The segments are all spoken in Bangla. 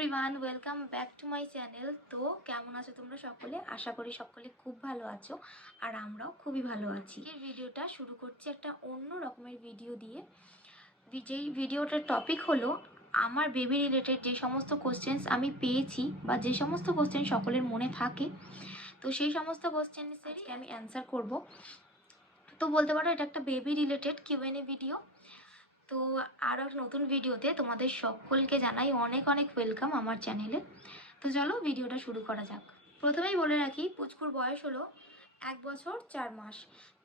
Everyone, welcome back to my channel. তো কেমন আছো তোমরা সকলে? আশা করি সকলে খুব ভালো আছো, আর আমরাও খুবই ভালো আছি। এই ভিডিওটা শুরু করছি একটা অন্য রকমের ভিডিও দিয়ে। যেই ভিডিওটার টপিক হলো আমার বেবি রিলেটেড যে সমস্ত কোশ্চেন্স আমি পেয়েছি বা যে সমস্ত কোশ্চেন সকলের মনে থাকে, তো সেই সমস্ত কোশ্চেন্সেরই আমি অ্যান্সার করব। তো বলতে পারো এটা একটা বেবি রিলেটেড কিউএনএ ভিডিও। তো আরও একটা নতুন ভিডিওতে তোমাদের সকলকে জানাই অনেক অনেক ওয়েলকাম আমার চ্যানেলে। তো চলো ভিডিওটা শুরু করা যাক। প্রথমেই বলে রাখি, পুচকুর বয়স হলো 1 বছর 4 মাস।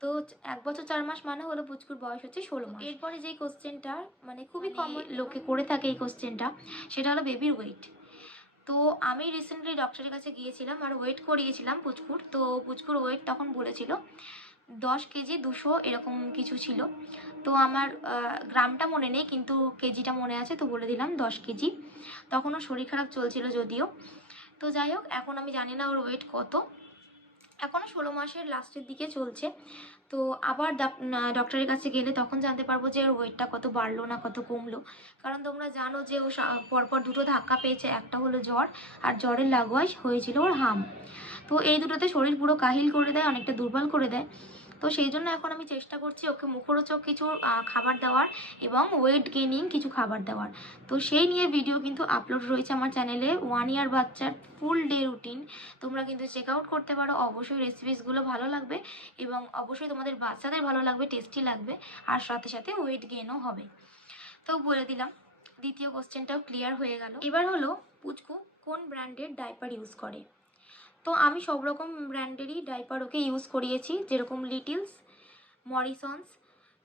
তো 1 বছর 4 মাস মানে হলো পুচকুর বয়স হচ্ছে 16 মাস। এরপরে যেই কোশ্চেনটা মানে খুবই কমন লোকে করে থাকে এই কোশ্চেনটা, সেটা হলো বেবির ওয়েট। তো আমি রিসেন্টলি ডক্টরের কাছে গিয়েছিলাম আর ওয়েট করিয়েছিলাম পুচকুর। তো পুচকুর ওয়েট তখন বলেছিল 10 কেজি 200 এরকম কিছু ছিল। তো আমার গ্রামটা মনে নেই, কিন্তু কেজিটা মনে আছে, তো বলে দিলাম 10 কেজি। তখনও শরীর খারাপ চলছিল যদিও। তো যাই হোক, এখন আমি জানি না ওর ওয়েট কত, এখনও 16 মাসের লাস্টের দিকে চলছে। তো আবার ডক্টরের কাছে গেলে তখন জানতে পারবো যে ওর ওয়েটটা কত বাড়লো না কত কমলো। কারণ তোমরা জানো যে ও পরপর দুটো ধাক্কা পেয়েছে, একটা হলো জ্বর, আর জ্বরের লাগোয়ায় হয়েছিল ওর হাম। তো এই দুটোতে শরীর পুরো কাহিল করে দেয়, অনেকটা দুর্বল করে দেয়। তো সেই জন্য এখন আমি চেষ্টা করছি ওকে মুখরোচক কিছু খাবার দেওয়ার এবং ওয়েট গেইনিং কিছু খাবার দেওয়ার। তো সেই নিয়ে ভিডিও কিন্তু আপলোড রয়েছে আমার চ্যানেলে, 1 ইয়ার বাচ্চার ফুল ডে রুটিন। তোমরা কিন্তু চেক আউট করতে পারো। অবশ্যই রেসিপিসগুলো ভালো লাগবে এবং অবশ্যই তোমাদের বাচ্চাদের ভালো লাগবে, টেস্টি লাগবে, আর সাথে সাথে ওয়েট গেইনও হবে। তো বলে দিলাম, দ্বিতীয় কোশ্চেনটাও ক্লিয়ার হয়ে গেল। এবার হলো পুচকু কোন ব্র্যান্ডের ডাইপার ইউজ করে। তো আমি সব রকম ব্র্যান্ডেরই ডাইপার ওকে ইউজ করিয়েছি, যেরকম Littles, Morrisons,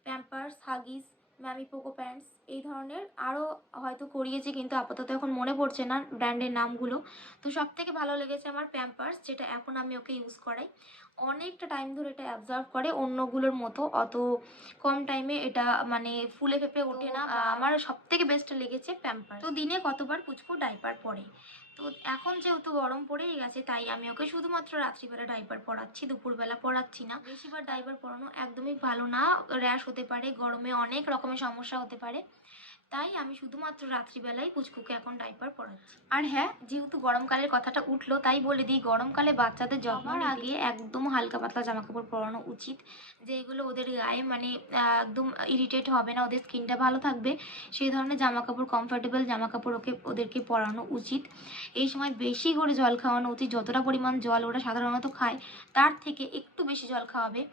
Pampers, Huggies, Mamy Poko pants, এই ধরনের আরও হয়তো করিয়েছি, কিন্তু আপাতত এখন মনে পড়ছে না ব্র্যান্ডের নামগুলো। তো সব থেকে ভালো লেগেছে আমার প্যাম্পার্স, যেটা এখন আমি ওকে ইউজ করাই। অনেকটা টাইম ধরে এটা অ্যাবজর্ভ করে, অন্যগুলোর মতো অত কম টাইমে এটা মানে ফুলে ফেপে ওঠে না। আমার সব থেকে বেস্ট লেগেছে প্যাম্পার্স। তো দিনে কতবার পুচকু ডাইপার পরে। তো এখন যেহেতু গরম পড়েই গেছে, তাই আমি ওকে শুধুমাত্র রাত্রিবেলা ডাইপার পরাচ্ছি, দুপুরবেলা পরাচ্ছি না। বেশিবার ডাইপার পরানো একদমই ভালো না, র্যাশ হতে পারে, গরমে অনেক রকমের সমস্যা হতে পারে। তাই আমি শুধুমাত্র রাত্রিবেলায় পুচকুকে এখন ডাইপার পরাচ্ছি। আর হ্যাঁ, যেহেতু গরমকালের কথাটা উঠলো, তাই বলে দিই, গরমকালে বাচ্চাদের যত্নের আগে একদম হালকা পাতলা জামাকাপড় পরানো উচিত, যেগুলো ওদের গায়ে মানে একদম ইরিটেট হবে না, ওদের স্কিনটা ভালো থাকবে, সেই ধরনের জামাকাপড়, কমফোর্টেবল জামাকাপড় ওদেরকে পরানো উচিত। এই সময় বেশি করে জল খাওয়ানো উচিত, যতটা পরিমাণ জল ওরা সাধারণত খায় তার থেকে একটু বেশি জল খাওয়াবে।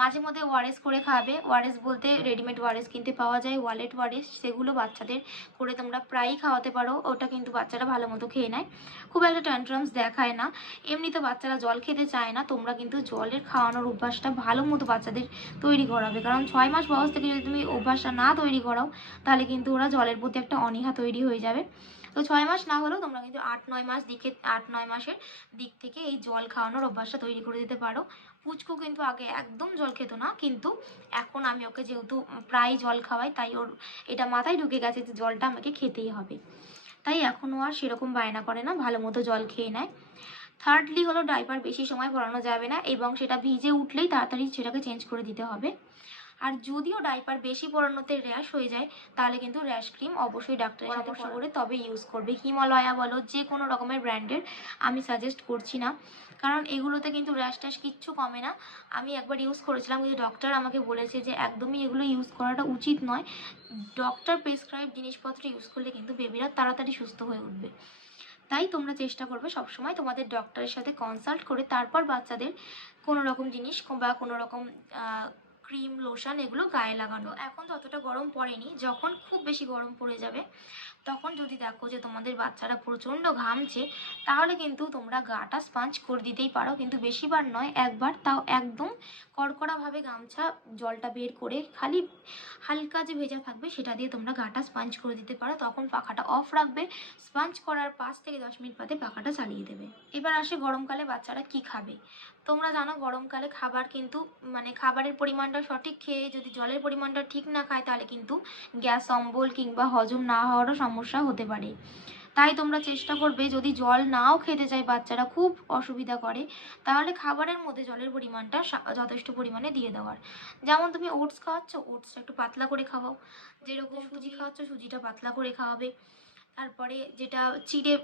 মাঝে মধ্যে ওআরএস করে খাওয়াবে। ওআরএস বলতে রেডিমেড ওআরএস কিনতে পাওয়া যায়, ওয়ালেট ওআরএস, সেগুলো বাচ্চাদের করে তোমরা প্রায়ই খাওয়াতে পারো। ওটা কিন্তু বাচ্চারা ভালো মতো খেয়ে নেয়, খুব একটা ট্যান্ট্রামস দেখায় না। এমনিতে বাচ্চারা জল খেতে চায় না, তোমরা কিন্তু জলের খাওয়ানোর অভ্যাসটা ভালো মতো বাচ্চাদের তৈরি করাবে। কারণ 6 মাস বয়স থেকে যদি তুমি অভ্যাসটা না তৈরি করাও, তাহলে কিন্তু ওরা জলের প্রতি একটা অনীহা তৈরি হয়ে যাবে। তো 6 মাস না হলেও তোমরা কিন্তু 8-9 মাসের দিক থেকে এই জল খাওয়ানোর অভ্যাসটা তৈরি করে দিতে পারো। পুচকু কিন্তু আগে একদম জল খেত না, কিন্তু এখন আমি ওকে যেহেতু প্রায় জল খাওয়াই, তাই ওর এটা মাথায় ঢুকে গেছে যে জলটা আমাকে খেতেই হবে। তাই এখনও আর সেরকম বায়না করে না, ভালো মতো জল খেয়ে নেয়। থার্ডলি হলো ডাইপার বেশি সময় পরানো যাবে না, এবং সেটা ভিজে উঠলেই তাড়াতাড়ি সেটাকে চেঞ্জ করে দিতে হবে। আর যদিও ডাইপার বেশি পরানোতে র্যাশ হয়ে যায়, তাহলে কিন্তু র্যাশ ক্রিম অবশ্যই ডাক্তারের পরামর্শ করে তবে ইউজ করবে। হিমালয়া বলো, যে কোনো রকমের ব্র্যান্ডের আমি সাজেস্ট করছি না, কারণ এগুলোতে কিন্তু র্যাশ ট্যাশ কিচ্ছু কমে না। আমি একবার ইউজ করেছিলাম, কিন্তু ডক্টর আমাকে বলেছে যে একদমই এগুলো ইউজ করাটা উচিত নয়। ডক্টর প্রেসক্রাইব জিনিসপত্র ইউজ করলে কিন্তু বেবিরা তাড়াতাড়ি সুস্থ হয়ে উঠবে। তাই তোমরা চেষ্টা করবে সবসময় তোমাদের ডক্টরের সাথে কনসাল্ট করে তারপর বাচ্চাদের কোনো রকম জিনিস বা কোনো রকম ক্রিম, লোশন এগুলো গায়ে লাগানো। এখন তো অতটা গরম পড়েনি, যখন খুব বেশি গরম পড়ে যাবে তখন যদি দেখো যে তোমাদের বাচ্চারা প্রচণ্ড ঘামছে, তাহলে কিন্তু তোমরা গাটা স্পঞ্জ করে দিতেই পারো, কিন্তু বেশিবার নয়, একবার, তাও একদম কড়কড়াভাবে গামছা জলটা বের করে খালি হালকা যে ভেজা থাকবে সেটা দিয়ে তোমরা গাটা স্পঞ্জ করে দিতে পারো। তখন পাখাটা অফ রাখবে, স্পঞ্জ করার 5 থেকে 10 মিনিট বাদে পাখাটা চালিয়ে দেবে। এবার আসে গরমকালে বাচ্চারা কি খাবে। তোমরা জানো গরমকালে খাবার কিন্তু মানে খাবারের পরিমাণটা সঠিক খেয়ে যদি জলের পরিমাণটা ঠিক না খায়, তাহলে কিন্তু গ্যাস অম্বল কিংবা হজম না হওয়ারও সমস্যা হতে পারে। তাই তোমরা চেষ্টা করবে, যদি জল নাও খেতে চায় বাচ্চারা, খুব অসুবিধা করে, তাহলে খাবারের মধ্যে জলের পরিমাণটা যথেষ্ট পরিমাণে দিয়ে দেওয়ার। যেমন তুমি ওটস খাওয়াচ্ছ, ওটসটা একটু পাতলা করে খাওয়াও। যেরকম সুজি খাওয়াচ্ছ, সুজিটা পাতলা করে খাওয়াবে। তারপরে যেটা চিড়ে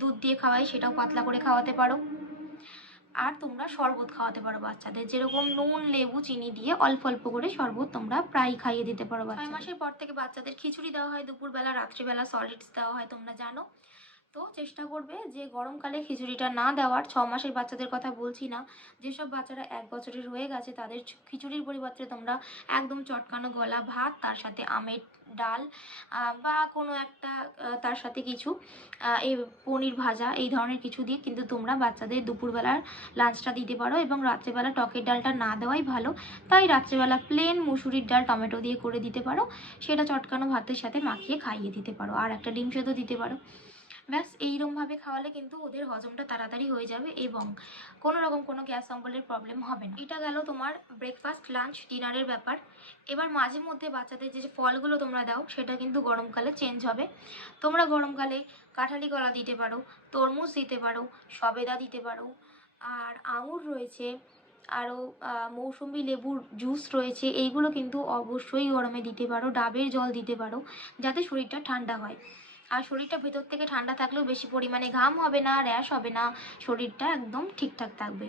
দুধ দিয়ে খাওয়াই সেটাও পাতলা করে খাওয়াতে পারো। আর তোমরা শরবত খাওয়াতে পারো বাচ্চাদের, যেরকম নুন লেবু চিনি দিয়ে অল্প অল্প করে শরবত তোমরা প্রায় খাইয়ে দিতে পারো। 6 মাসের পর থেকে বাচ্চাদের খিচুড়ি দেওয়া হয় দুপুরবেলা, রাত্রিবেলা সলিডস দেওয়া হয়, তোমরা জানো। তো চেষ্টা করবে যে গরমকালে খিচুড়িটা না দেওয়ার। 6 মাসের বাচ্চাদের কথা বলছি না, যেসব বাচ্চারা 1 বছরের হয়ে গেছে তাদের খিচুড়ির পরিবর্তে তোমরা একদম চটকানো গলা ভাত, তার সাথে আমের ডাল বা কোনো একটা তার সাথে কিছু এই পনির ভাজা এই ধরনের কিছু দিয়ে কিন্তু তোমরা বাচ্চাদের দুপুরবেলার লাঞ্চটা দিতে পারো। এবং রাত্রেবেলা টকের ডালটা না দেওয়াই ভালো, তাই রাত্রেবেলা প্লেন মুসুরির ডাল টমেটো দিয়ে করে দিতে পারো, সেটা চটকানো ভাতের সাথে মাখিয়ে খাইয়ে দিতে পারো, আর একটা ডিম সেদ্ধ দিতে পারো। ব্যাস এইরকমভাবে খাওয়ালে কিন্তু ওদের হজমটা তাড়াতাড়ি হয়ে যাবে এবং কোনো রকম কোনো গ্যাস অম্বলের প্রবলেম হবে না। এটা গেল তোমার ব্রেকফাস্ট লাঞ্চ ডিনারের ব্যাপার। এবার মাঝে মধ্যে বাচ্চাদের যে ফলগুলো তোমরা দাও সেটা কিন্তু গরমকালে চেঞ্জ হবে। তোমরা গরমকালে কাঁঠালি কলা দিতে পারো, তরমুজ দিতে পারো, সবেদা দিতে পারো, আর আঙুর রয়েছে, আরও মৌসুমি লেবুর জুস রয়েছে, এইগুলো কিন্তু অবশ্যই গরমে দিতে পারো। ডাবের জল দিতে পারো যাতে শরীরটা ঠান্ডা হয়। আর শরীরটা ভেতর থেকে ঠান্ডা থাকলেও বেশি পরিমাণে ঘাম হবে না, র্যাশ হবে না, শরীরটা একদম ঠিকঠাক থাকবে।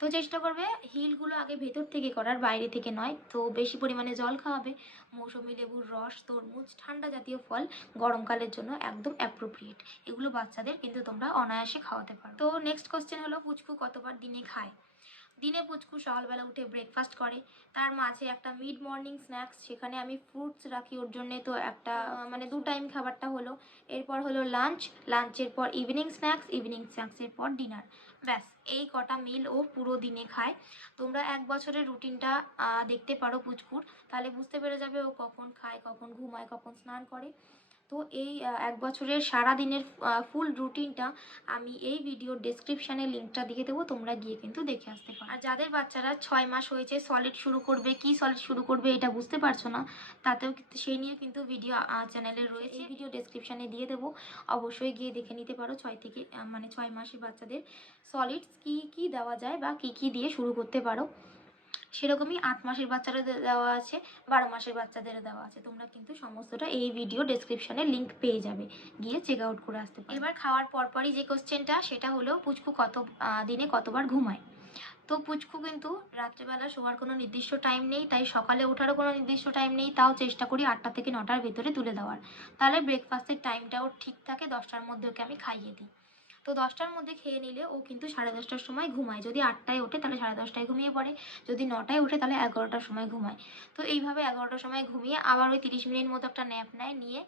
তো চেষ্টা করবে হিলগুলো আগে ভেতর থেকে করার, বাইরে থেকে নয়। তো বেশি পরিমাণে জল খাওয়াবে, মৌসুমি লেবুর রস, তরমুজ, ঠান্ডা জাতীয় ফল গরমকালের জন্য একদম অ্যাপ্রোপ্রিয়েট। এগুলো বাচ্চাদের কিন্তু তোমরা অনায়াসে খাওয়াতে পারো। তো নেক্সট কোশ্চেন হলো, পুচকু কতবার দিনে খায়? দিনে পুচকু সকালবেলা উঠে ব্রেকফাস্ট করে, তার মাঝে একটা মিড মর্নিং স্ন্যাক্স, সেখানে আমি ফ্রুটস রাখি ওর জন্যে। তো একটা মানে 2 টাইম খাবারটা হলো, এরপর হলো লাঞ্চ, লাঞ্চের পর ইভিনিং স্ন্যাক্স, ইভিনিং স্ন্যাক্সের পর ডিনার। ব্যাস এই কটা মিল ও পুরো দিনে খায়। তোমরা 1 বছরের রুটিনটা দেখতে পারো পুচকুর, তাহলে বুঝতে পেরে যাবে ও কখন খায়, কখন ঘুমায়, কখন স্নান করে। তো এই 1 বছরের সারা দিনের ফুল রুটিনটা আমি এই ভিডিওর ডেসক্রিপশানে লিঙ্কটা দিয়ে দেবো, তোমরা গিয়ে কিন্তু দেখে আসতে পারো। আর যাদের বাচ্চারা 6 মাস হয়েছে, সলিড শুরু করবে, কি সলিড শুরু করবে এটা বুঝতে পারছো না, তাতেও কিন্তু সেই নিয়ে কিন্তু ভিডিও চ্যানেলে রয়েছে, এই ভিডিও ডেসক্রিপশানে দিয়ে দেবো, অবশ্যই গিয়ে দেখে নিতে পারো। 6 মাসের বাচ্চাদের সলিডস কি কি দেওয়া যায় বা কি কি দিয়ে শুরু করতে পারো। সেরকমই 8 মাসের বাচ্চাদের দেওয়া আছে, 12 মাসের বাচ্চাদেরও দেওয়া আছে। তোমরা কিন্তু সমস্তটা এই ভিডিও ডেসক্রিপশনে লিঙ্ক পেয়ে যাবে, গিয়ে চেক আউট করে আসতে পারো। এবার খাওয়ার পরপরই যে কোশ্চেনটা, সেটা হলো পুচকু দিনে কতবার ঘুমায়? তো পুচকু কিন্তু রাত্রেবেলা শোয়ার কোনো নির্দিষ্ট টাইম নেই, তাই সকালে ওঠারও কোনো নির্দিষ্ট টাইম নেই, তাও চেষ্টা করি 8টা থেকে 9টার ভেতরে তুলে দেওয়ার। তাহলে ব্রেকফাস্টের টাইমটাও ঠিক থাকে, 10টার মধ্যে ওকে আমি খাইয়ে দিই। তো 10টার মধ্যে খেয়ে নিলে ও কিন্তু 10:30টার সময় ঘুমায়। যদি 8টায় ওঠে তাহলে 10:30টায় ঘুমিয়ে পড়ে, যদি 9টায় ওঠে তাহলে 11টার সময় ঘুমায়। তো এইভাবে 11টার সময় ঘুমিয়ে আবার ওই 30 মিনিট মতো একটা ন্যাপ নেয়, নিয়ে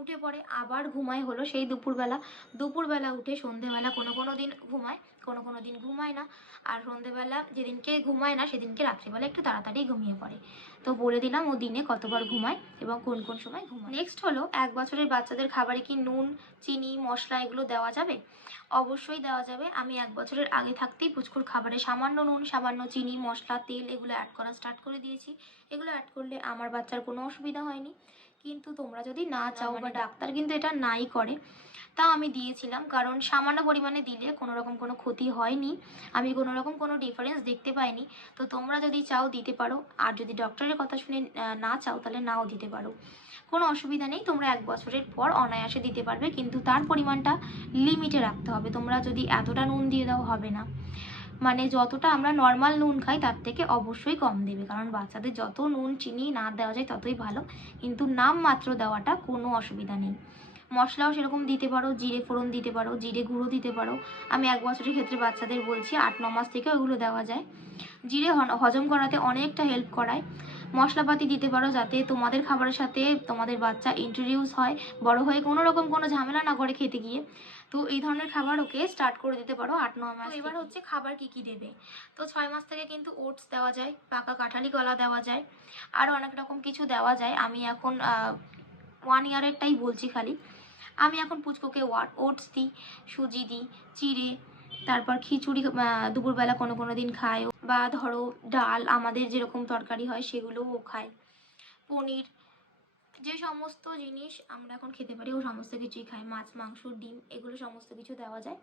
উঠে পড়ে, আবার ঘুমায় হলো সেই দুপুরবেলা। দুপুরবেলা উঠে সন্ধেবেলা কোনো কোনো দিন ঘুমায়, কোনো কোনো দিন ঘুমায় না। আর সন্ধেবেলা যেদিনকে ঘুমায় না সেদিনকে রাত্রিবেলা একটু তাড়াতাড়ি ঘুমিয়ে পড়ে। তো বলে দিলাম ও দিনে কতবার ঘুমায় এবং কোন কোন সময় ঘুমায়। নেক্সট হলো, 1 বছরের বাচ্চাদের খাবারে কি নুন, চিনি, মশলা এগুলো দেওয়া যাবে? অবশ্যই দেওয়া যাবে। আমি 1 বছরের আগে থাকতেই পুচকুর খাবারে সামান্য নুন, সামান্য চিনি, মশলা, তেল এগুলো অ্যাড করা স্টার্ট করে দিয়েছি। এগুলো অ্যাড করলে আমার বাচ্চার কোনো অসুবিধা হয়নি। কিন্তু তোমরা যদি না চাও, বা ডাক্তার কিন্তু এটা নাই করে, তাও আমি দিয়েছিলাম, কারণ সামান্য পরিমাণে দিলে কোনো রকম কোনো ক্ষতি হয়নি, আমি কোনো রকম কোনো ডিফারেন্স দেখতে পাইনি। তো তোমরা যদি চাও দিতে পারো, আর যদি ডক্টরের কথা শুনে না চাও তাহলে নাও দিতে পারো, কোনো অসুবিধা নেই। তোমরা 1 বছরের পর অনায়াসে দিতে পারবে, কিন্তু তার পরিমাণটা লিমিটে রাখতে হবে। তোমরা যদি এতটা নুন দিয়ে দাও হবে না, মানে যতটা আমরা নর্মাল নুন খাই তার থেকে অবশ্যই কম দেবে, কারণ বাচ্চাদের যত নুন চিনি না দেওয়া যায় ততই ভালো, কিন্তু নামমাত্র দেওয়াটা কোনো অসুবিধা নেই। মশলাও সেরকম দিতে পারো, জিরে ফোড়ন দিতে পারো, জিরে গুঁড়ো দিতে পারো। আমি 1 বছরের ক্ষেত্রে বাচ্চাদের বলছি, 8-9 মাস থেকে ওগুলো দেওয়া যায়। জিরে হজম করাতে অনেকটা হেল্প করায়। মশলাপাতি দিতে পারো যাতে তোমাদের খাবারের সাথে তোমাদের বাচ্চা ইন্ট্রোডিউস হয়, বড় হয়ে কোনো রকম কোনো ঝামেলা না করে খেতে গিয়ে। তো এই ধরনের খাবার ওকে স্টার্ট করে দিতে পারো 8-9 মাস। এবার হচ্ছে খাবার কি কি দেবে। তো 6 মাস থেকে কিন্তু ওটস দেওয়া যায়, পাকা কাঁঠালি কলা দেওয়া যায়, আরও অনেক রকম কিছু দেওয়া যায়। আমি এখন 1 ইয়ারেরটাই বলছি খালি। আমি এখন পুচকোকে ওটস দিই, সুজি দিই, চিড়ে, তারপর খিচুড়ি দুপুরবেলা কোনো কোনো দিন খায়, বা ধরো ডাল আমাদের যেরকম তরকারি হয় সেগুলোও ও খায়, পনির, যে সমস্ত জিনিস আমরা এখন খেতে পারি ও সমস্ত কিছুই খায়, মাছ, মাংস, ডিম এগুলো সমস্ত কিছু দেওয়া যায়।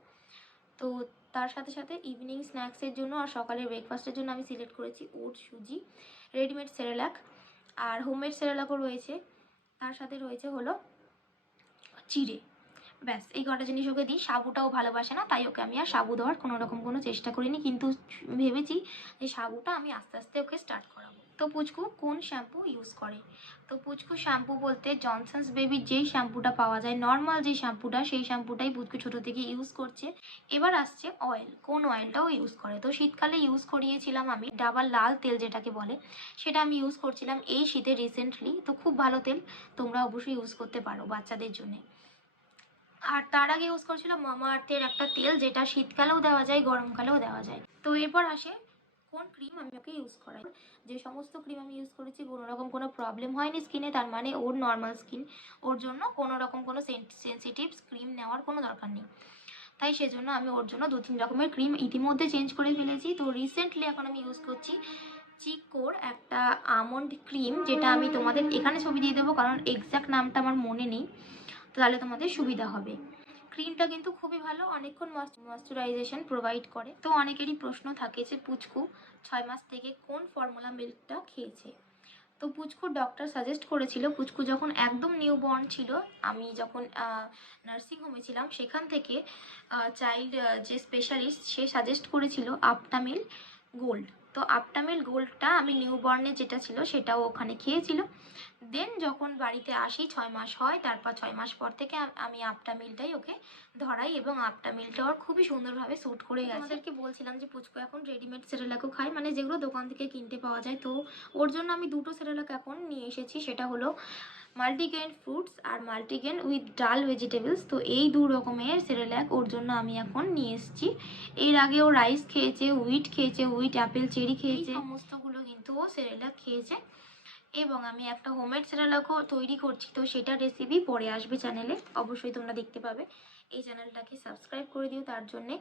তো তার সাথে সাথে ইভিনিং স্ন্যাক্সের জন্য আর সকালের ব্রেকফাস্টের জন্য আমি সিলেক্ট করেছি ওটস, সুজি, রেডিমেড সেরেলাক, আর হোমমেড সেরেলাকও রয়েছে। তার সাথে রয়েছে হলো চিড়ে। ব্যাস এই কটা জিনিস ওকে দিই। সাবুটাও ভালোবাসে না, তাই ওকে আমি আর সাবু দেওয়ার কোনো রকম কোনো চেষ্টা করিনি, কিন্তু ভেবেছি যে সাবুটা আমি আস্তে আস্তে ওকে স্টার্ট করাবো। তো পুচকু কোন শ্যাম্পু ইউজ করে? তো পুচকু শ্যাম্পু বলতে জনসন্স বেবির যেই শ্যাম্পুটা পাওয়া যায়, নর্মাল যে শ্যাম্পুটা, সেই শ্যাম্পুটাই পুচকু ছোটো থেকে ইউজ করছে। এবার আসছে অয়েল, কোন অয়েলটাও ইউজ করে। তো শীতকালে ইউজ করিয়েছিলাম আমি ডাবার লাল তেল যেটাকে বলে, সেটা আমি ইউজ করছিলাম এই শীতে রিসেন্টলি। তো খুব ভালো তেল, তোমরা অবশ্যই ইউজ করতে পারো বাচ্চাদের জন্য। আর তার আগে ইউজ করছিলাম মামা আর্থের একটা তেল, যেটা শীতকালেও দেওয়া যায় গরমকালেও দেওয়া যায়। তো এরপর আসে কোন ক্রিম আমি ওকে ইউজ করাই। যে সমস্ত ক্রিম আমি ইউজ করেছি কোনো রকম কোনো প্রবলেম হয়নি স্কিনে, তার মানে ওর নর্মাল স্কিন, ওর জন্য কোনো রকম কোনো সেন্সিটিভ ক্রিম নেওয়ার কোনো দরকার নেই। তাই সেজন্য আমি ওর জন্য 2-3 রকমের ক্রিম ইতিমধ্যে চেঞ্জ করে ফেলেছি। তো রিসেন্টলি এখন আমি ইউজ করছি চিকোর একটা আমন্ড ক্রিম, যেটা আমি তোমাদের এখানে ছবি দিয়ে দেবো, কারণ এক্স্যাক্ট নামটা আমার মনে নেই, তাহলে তোমাদের সুবিধা হবে। ক্রিমটা কিন্তু খুবই ভালো, অনেকক্ষণ ময়শ্চারাইজেশন প্রোভাইড করে। তো অনেকেরই প্রশ্ন থাকে যে পুচকু 6 মাস থেকে কোন ফর্মুলা মিল্কটা খেয়েছে। তো পুচকুর ডক্টর সাজেস্ট করেছিল, পুচকু যখন একদম নিউবর্ন ছিল, আমি যখন নার্সিং হোমে ছিলাম, সেখান থেকে চাইল্ড যে স্পেশালিস্ট সে সাজেস্ট করেছিল আপটামিল গোল্ড। তো আপটামিল গোল্ডটা আমি নিউবর্নে যেটা ছিল সেটাও ওখানে খেয়েছিল। দেন যখন বাড়িতে আসি 6 মাস হয়, তারপর 6 মাস পর থেকে আমি আপটামিলটাই ওকে ধরাই, এবং আপটামিলটা ওর খুবই সুন্দরভাবে স্যুট করে গেছে। আমাদেরকে বলছিলাম যে পুচকু এখন রেডিমেড সেরেলাকও খায়, মানে যেগুলো দোকান থেকে কিনতে পাওয়া যায়। তো ওর জন্য আমি দুটো সেরেলাক এখন নিয়ে এসেছি, সেটা হলো মাল্টিগ্রেন ফ্রুটস আর মাল্টিগ্রেন উইথ ডাল ভেজিটেবলস। তো এই 2 রকমের সেরেলাক ওর জন্য আমি এখন নিয়ে এসেছি। এর আগে ও রাইস খেয়েছে, হুইট খেয়েছে, হুইট অ্যাপেল চেরি খেয়েছে, সমস্তগুলো কিন্তু ও সেরেলাক খেয়েছে। এবং আমি একটা হোমমেড সেরেলাকও তৈরি করছি, তো সেটার রেসিপি পরে আসবে চ্যানেলে, অবশ্যই তোমরা দেখতে পাবে। এই চ্যানেলটাকে সাবস্ক্রাইব করে দিও, তার জন্যে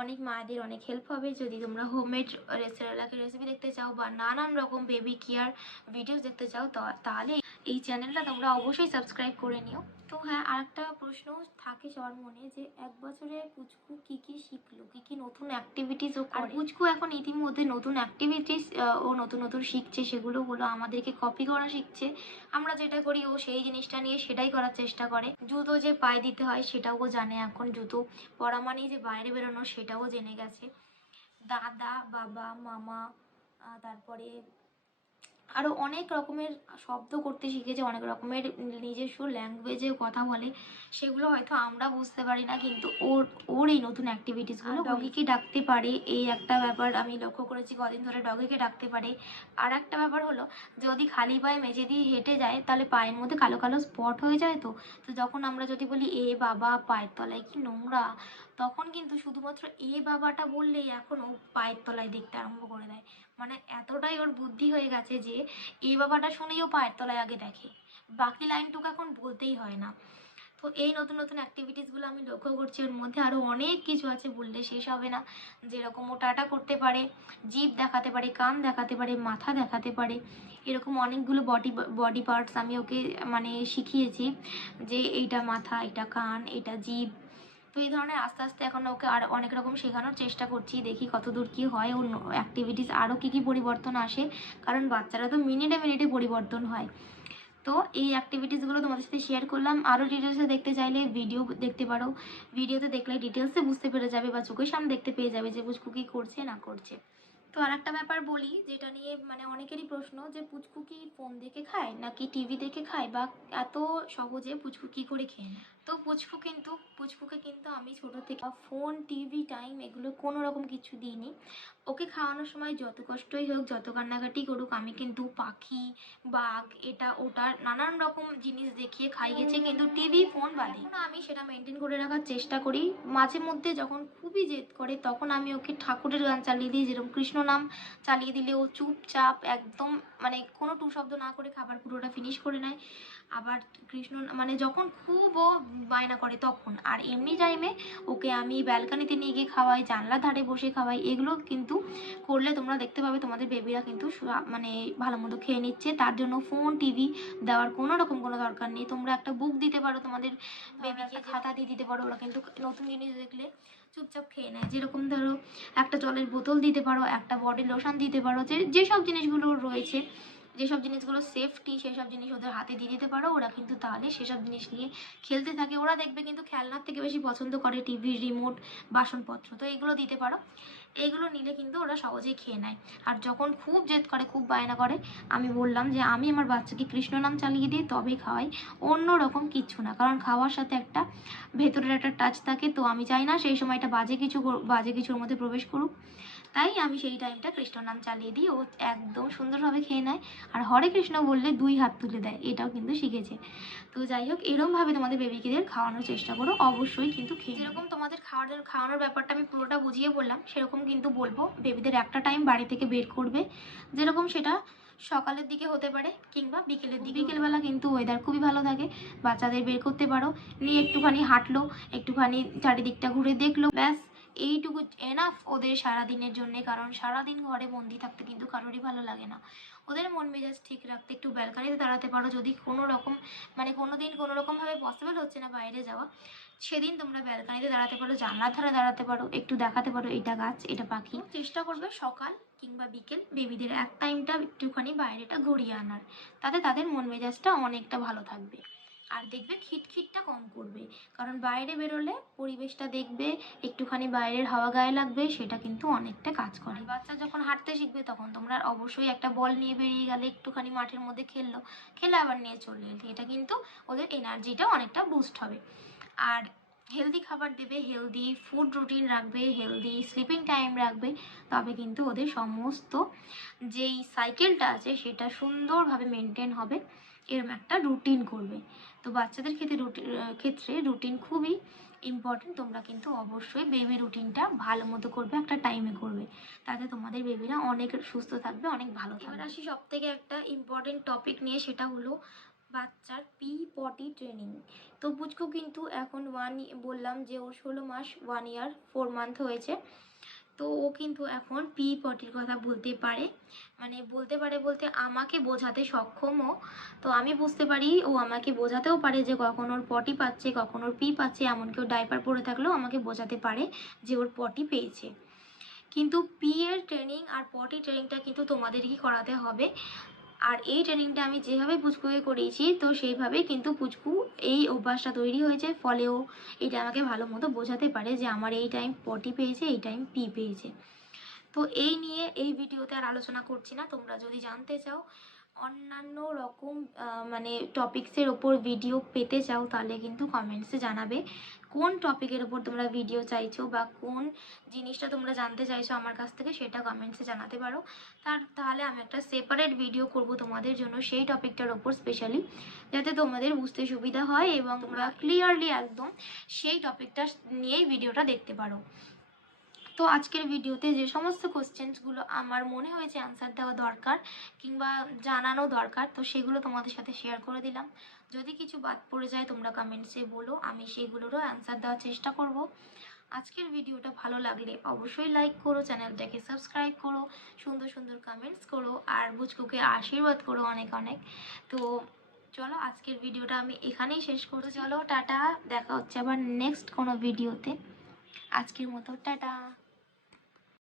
অনেক মায়েদের অনেক হেল্প হবে। যদি তোমরা হোমমেড সেরেলাকের রেসিপি দেখতে চাও বা নানান রকম বেবি কেয়ার ভিডিওস দেখতে চাও, তাহলে এই চ্যানেলটা তোমরা অবশ্যই সাবস্ক্রাইব করে নিও। তো হ্যাঁ, আরেকটা প্রশ্ন থাকে সবার মনে, যে 1 বছরে পুচকু কি কি শিখলো, কি কি নতুন অ্যাক্টিভিটিস ও করে। আর পুচকু এখন ইতিমধ্যে নতুন অ্যাক্টিভিটিস ও নতুন নতুন শিখছে, সেগুলো হলো আমাদেরকে কপি করা শিখছে। আমরা যেটা করি ও সেই জিনিসটা নিয়ে সেটাই করার চেষ্টা করে। জুতো যে পায়ে দিতে হয় সেটাও ও জানে এখন, জুতো পরা মানেই যে বাইরে বেরোনো সেটাও জেনে গেছে। দাদা, বাবা, মামা, তারপরে আরও অনেক রকমের শব্দ করতে শিখেছে, অনেক রকমের নিজস্ব ল্যাঙ্গুয়েজে কথা বলে, সেগুলো হয়তো আমরা বুঝতে পারি না, কিন্তু ওর এই নতুন অ্যাক্টিভিটিসগুলো। ডগিকে ডাকতে পারে, এই একটা ব্যাপার আমি লক্ষ্য করেছি কদিন ধরে, ডগিকে ডাকতে পারে। আর একটা ব্যাপার হলো, যদি খালি পায়ে মেঝে দিয়ে হেঁটে যায়, তাহলে পায়ের মধ্যে কালো কালো স্পট হয়ে যায়। তো তো যখন আমরা যদি বলি এ বাবা, পায়ের তলায় কি নোংরা, তখন কিন্তু শুধুমাত্র এ বাবাটা বললেই এখন ও পায়ের তলায় দেখতে আরম্ভ করে দেয়। মানে এতটাই ওর বুদ্ধি হয়ে গেছে যে এই বাবাটা শুনেই ও পায়ের তলায় আগে দেখে, বাকি লাইনটুকু এখন বলতেই হয় না। তো এই নতুন নতুন অ্যাক্টিভিটিসগুলো আমি লক্ষ্য করছি ওর মধ্যে। আরও অনেক কিছু আছে, বললে শেষ হবে না। যেরকম ও টাটা করতে পারে, জিভ দেখাতে পারে, কান দেখাতে পারে, মাথা দেখাতে পারে, এরকম অনেকগুলো বডি পার্টস আমি ওকে মানে শিখিয়েছি, যে এইটা মাথা, এটা কান, এটা জিভ। তো এই ধরনের আস্তে আস্তে এখন ওকে আর অনেক রকম শেখানোর চেষ্টা করছি, দেখি কত দূর কী হয়, ওর অ্যাক্টিভিটিস আরও কী কী পরিবর্তন আসে, কারণ বাচ্চারা তো মিনিটে মিনিটে পরিবর্তন হয়। তো এই অ্যাক্টিভিটিসগুলো তোমাদের সাথে শেয়ার করলাম। আরও ডিটেলসে দেখতে চাইলে ভিডিও দেখতে পারো, ভিডিওতে দেখলে ডিটেলসে বুঝতে পেরে যাবে, বা চোখের সামনে দেখতে পেয়ে যাবে যে পুচকু কী করছে না করছে। তো আর একটা ব্যাপার বলি, যেটা নিয়ে মানে অনেকেরই প্রশ্ন, যে পুচকু কি ফোন দেখে খায় নাকি টিভি দেখে খায়, বা এত সহজে পুচকু কী করে খেয়ে নেয়। তো পুচকুকে কিন্তু আমি ছোটো থেকে ফোন, টিভি, টাইম এগুলো কোনো রকম কিছু দিইনি। ওকে খাওয়ানোর সময় যত কষ্টই হোক, যত কান্নাকাটি করুক, আমি কিন্তু পাখি, বাঘ, এটা ওটা নানান রকম জিনিস দেখিয়ে খাইয়েছি, কিন্তু টিভি, ফোন বাদে। আমি সেটা মেনটেন করে রাখার চেষ্টা করি। মাঝে মধ্যে যখন খুবই জেদ করে, তখন আমি ওকে ঠাকুরের গান চালিয়ে দিই, যেরকম কৃষ্ণ নাম চালিয়ে দিলে ও চুপচাপ একদম মানে কোনো টু শব্দ না করে খাবার পুরোটা ফিনিশ করে নেয়। আবার কৃষ্ণ মানে যখন খুব ও বায়না করে তখন। আর এমনি টাইমে ওকে আমি ব্যালকানিতে নিয়ে গিয়ে খাওয়াই, জানলার ধারে বসে খাওয়াই। এগুলো কিন্তু করলে তোমরা দেখতে পাবে তোমাদের বেবিরা কিন্তু মানে ভালো মতো খেয়ে নিচ্ছে। তার জন্য ফোন, টিভি দেওয়ার কোনো রকম কোনো দরকার নেই। তোমরা একটা বুক দিতে পারো তোমাদের বেবিকে, খাতা দিয়ে দিতে পারো, ওরা কিন্তু নতুন জিনিস দেখলে চুপচাপ খেয়ে নেয়। যেরকম ধরো একটা জলের বোতল দিতে পারো, একটা বডি লোশন দিতে পারো, যেসব জিনিসগুলো রয়েছে যেসব জিনিসগুলো সেফটি সেসব জিনিস ওদের হাতে দিয়ে দিতে পারো, ওরা কিন্তু তাহলে সেসব জিনিস নিয়ে খেলতে থাকে। ওরা দেখবে কিন্তু খেলনার থেকে বেশি পছন্দ করে টিভি রিমোট, বাসনপত্র। তো এইগুলো দিতে পারো, এইগুলো নিলে কিন্তু ওরা সহজেই খেয়ে নেয়। আর যখন খুব জেদ করে, খুব বায়না করে, আমি বললাম যে আমি আমার বাচ্চাকে কৃষ্ণ নাম চালিয়ে দিই তবেই খাওয়াই, অন্য রকম কিচ্ছু না। কারণ খাওয়ার সাথে একটা ভেতরের একটা টাচ থাকে, তো আমি চাই না সেই সময়টা বাজে কিছুর মধ্যে প্রবেশ করুক। তাই আমি সেই টাইমটা কৃষ্ণ নাম চালিয়ে দিই, ও একদম সুন্দরভাবে খেয়ে নেয়। আর হরে কৃষ্ণ বললে 2 হাত তুলে দেয়, এটাও কিন্তু শিখেছে। তো যাই হোক, এরমভাবে তোমাদের বেবিকেদের খাওয়ানোর চেষ্টা করো, অবশ্যই কিন্তু খেয়ে। যেরকম তোমাদের খাওয়ানোর ব্যাপারটা আমি পুরোটা বুঝিয়ে বললাম, সেরকম কিন্তু বলবো বেবিদের একটা টাইম বাড়ি থেকে বের করবে, যেরকম সেটা সকালের দিকে হতে পারে কিংবা বিকেলের দিকে। বিকেলবেলা কিন্তু ওয়েদার খুবই ভালো থাকে, বাচ্চাদের বের করতে পারো, নিয়ে একটুখানি হাঁটলো, একটুখানি চারিদিকটা ঘুরে দেখলো, ব্যাস এইটুকু এনাফ ওদের সারাদিনের জন্যে। কারণ সারাদিন ঘরে বন্দি থাকতে কিন্তু কারোরই ভালো লাগে না। ওদের মন মেজাজ ঠিক রাখতে একটু ব্যালকানিতে দাঁড়াতে পারো, যদি কোনো রকম কোনো দিন কোনো রকমভাবে পসিবল হচ্ছে না বাইরে যাওয়া, সেদিন তোমরা ব্যালকানিতে দাঁড়াতে পারো, জানলার ধারে দাঁড়াতে পারো, একটু দেখাতে পারো এটা গাছ এটা পাখি। চেষ্টা করবে সকাল কিংবা বিকেল বেবিদের এক টাইমটা একটুখানি বাইরেটা ঘুরিয়ে আনার, তাতে তাদের মন মেজাজটা অনেকটা ভালো থাকবে। আর দেখবে খিটখিটটা কম করবে, কারণ বাইরে বেরোলে পরিবেশটা দেখবে, একটুখানি বাইরের হাওয়া গায়ে লাগবে, সেটা কিন্তু অনেকটা কাজ করে। বাচ্চা যখন হাঁটতে শিখবে তখন তোমরা অবশ্যই একটা বল নিয়ে বেরিয়ে গেলে, একটুখানি মাঠের মধ্যে খেলে আবার নিয়ে চলে এলে, এটা কিন্তু ওদের এনার্জিটা অনেকটা বুস্ট হবে। আর হেলদি খাবার দেবে, হেলদি ফুড রুটিন রাখবে, হেলদি স্লিপিং টাইম রাখবে, তবে কিন্তু ওদের সমস্ত যেই সাইকেলটা আছে সেটা সুন্দরভাবে মেনটেন হবে। এরম একটা রুটিন করবে। তো বাচ্চাদের ক্ষেত্রে রুটিন খুবই ইম্পর্টেন্ট। তোমরা কিন্তু অবশ্যই বেবি রুটিনটা ভালো মতো করবে, একটা টাইমে করবে, তাতে তোমাদের বেবিরা অনেক সুস্থ থাকবে, অনেক ভালো থাকবে। এবার আসি সব থেকে একটা ইম্পর্টেন্ট টপিক নিয়ে, সেটা হলো বাচ্চার পটি ট্রেনিং। তো পুচকু কিন্তু এখন বললাম যে ওর 16 মাস, 1 ইয়ার 4 মান্থ হয়েছে। তো ও কিন্তু এখন পটির কথা বলতে পারে, বলতে পারে বলতে আমাকে বোঝাতে সক্ষমও। তো আমি বুঝতে পারি, ও আমাকে বোঝাতেও পারে যে কখন ওর পটি পাচ্ছে, কখন ওর পাচ্ছে। এমনকি ও ডাইপার পরে থাকলেও আমাকে বোঝাতে পারে যে ওর পটি পেয়েছে। কিন্তু এর ট্রেনিং আর পটি ট্রেনিংটা কিন্তু তোমাদেরই করাতে হবে। আর এই ট্রেনিংটা আমি যেভাবে পুচকুকে করিয়েছি, তো সেইভাবেই কিন্তু পুচকু এই অভ্যাসটা তৈরি হয়েছে, ফলেও এটা আমাকে ভালো মতো বোঝাতে পারে যে আমার এই টাইম পটি পেয়েছে, এই টাইম পেয়েছে। তো এই নিয়ে এই ভিডিওতে আর আলোচনা করছি না। তোমরা যদি জানতে চাও অন্যান্য রকম টপিক্সের ওপর ভিডিও পেতে চাও, তাহলে কিন্তু কমেন্টসে জানাবে কোন টপিকের ওপর তোমরা ভিডিও চাইছো বা কোন জিনিসটা তোমরা জানতে চাইছো আমার কাছ থেকে, সেটা কমেন্টসে জানাতে পারো। তাহলে আমি একটা সেপারেট ভিডিও করব তোমাদের জন্য সেই টপিকটার ওপর স্পেশালি, যাতে তোমাদের বুঝতে সুবিধা হয় এবং তোমরা ক্লিয়ারলি একদম সেই টপিকটা নিয়েই ভিডিওটা দেখতে পারো। তো আজকের ভিডিওতে যে সমস্ত কোশ্চেন্সগুলো আমার মনে হয়েছে অ্যান্সার দেওয়া দরকার কিংবা জানানো দরকার, তো সেগুলো তোমাদের সাথে শেয়ার করে দিলাম। যদি কিছু বাদ পড়ে যায় তোমরা কমেন্টসে বলো, আমি সেগুলোরও অ্যান্সার দেওয়ার চেষ্টা করব। আজকের ভিডিওটা ভালো লাগলে অবশ্যই লাইক করো, চ্যানেলটাকে সাবস্ক্রাইব করো, সুন্দর সুন্দর কমেন্টস করো, আর বুচকুকে আশীর্বাদ করো অনেক অনেক। তো চলো আজকের ভিডিওটা আমি এখানেই শেষ করতে, চলো টাটা, দেখা হচ্ছে আবার নেক্সট কোনো ভিডিওতে। আজকের মতো টাটা।